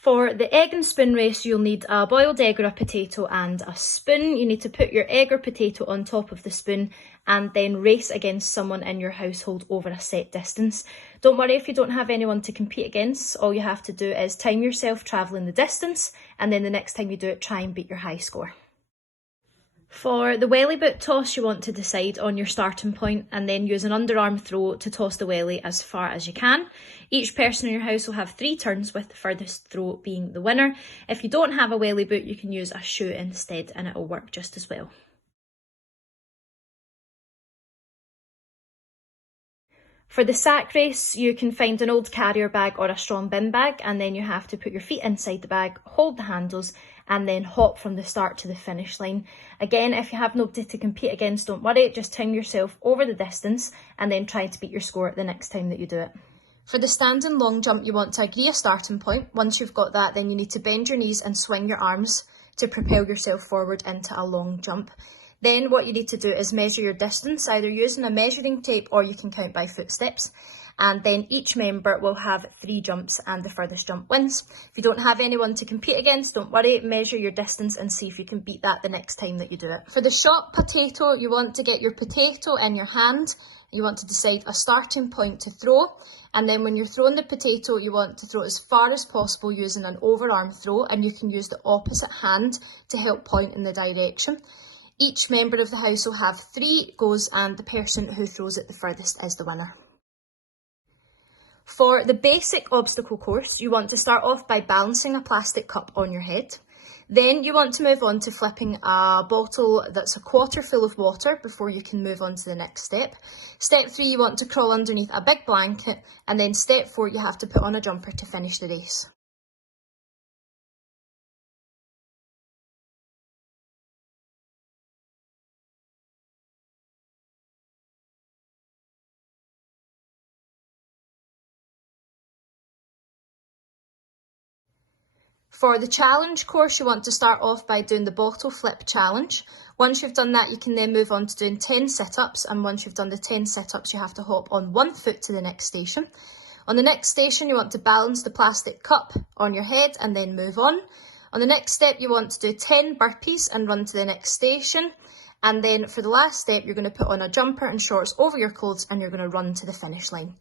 For the egg and spoon race, you'll need a boiled egg or a potato and a spoon. You need to put your egg or potato on top of the spoon and then race against someone in your household over a set distance. Don't worry if you don't have anyone to compete against. All you have to do is time yourself travelling the distance, and then the next time you do it, try and beat your high score. For the welly boot toss, you want to decide on your starting point and then use an underarm throw to toss the welly as far as you can. Each person in your house will have 3 turns, with the furthest throw being the winner. If you don't have a welly boot, you can use a shoe instead and it'll work just as well. For the sack race, you can find an old carrier bag or a strong bin bag, and then you have to put your feet inside the bag, hold the handles, and then hop from the start to the finish line. Again, if you have nobody to compete against, don't worry, just time yourself over the distance and then try to beat your score the next time that you do it. For the standing long jump, you want to agree a starting point. Once you've got that, then you need to bend your knees and swing your arms to propel yourself forward into a long jump. Then what you need to do is measure your distance, either using a measuring tape or you can count by footsteps. And then each member will have 3 jumps and the furthest jump wins. If you don't have anyone to compete against, don't worry, measure your distance and see if you can beat that the next time that you do it. For the shot potato, you want to get your potato in your hand. You want to decide a starting point to throw. And then when you're throwing the potato, you want to throw as far as possible using an overarm throw, and you can use the opposite hand to help point in the direction. Each member of the house will have 3 goes, and the person who throws it the furthest is the winner. For the basic obstacle course, you want to start off by balancing a plastic cup on your head. Then you want to move on to flipping a bottle that's a quarter full of water before you can move on to the next step. Step 3, you want to crawl underneath a big blanket, and then step 4, you have to put on a jumper to finish the race. For the challenge course, you want to start off by doing the bottle flip challenge. Once you've done that, you can then move on to doing 10 sit-ups, and once you've done the 10 sit-ups, you have to hop on 1 foot to the next station. On the next station, you want to balance the plastic cup on your head and then move on. On the next step, you want to do 10 burpees and run to the next station. And then for the last step, you're going to put on a jumper and shorts over your clothes and you're going to run to the finish line.